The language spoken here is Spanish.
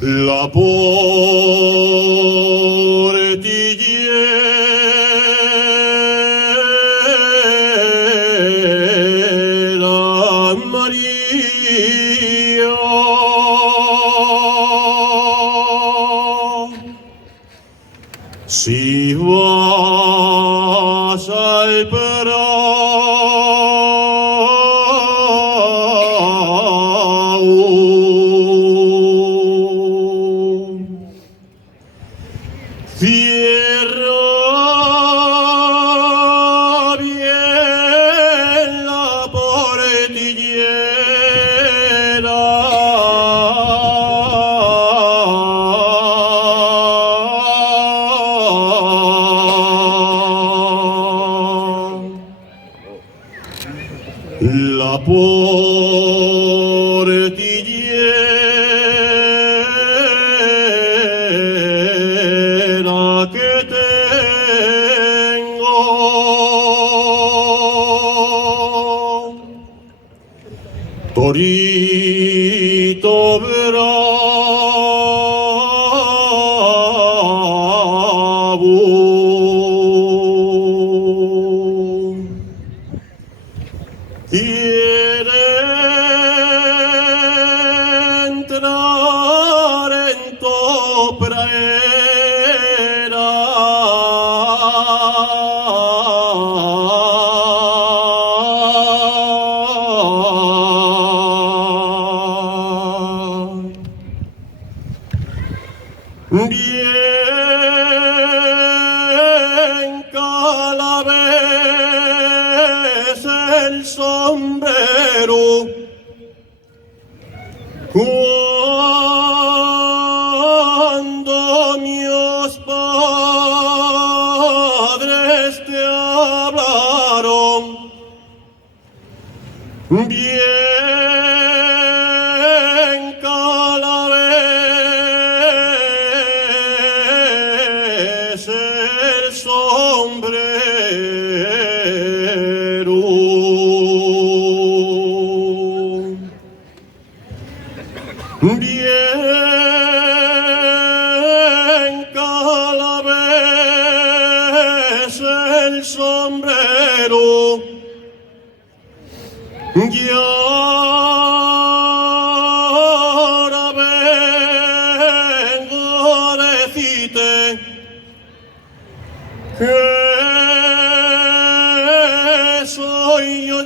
La portillera María, si vas al prado, cierra bien la portillera, la portillera que tengo torito bravo. Quiere entrar en tu praera, bien calabés el sombrero, cuando mis padres te hablaron, bien calabés el sombrero. Bien calabés el sombrero, y ahora vengo a decirte que soy yo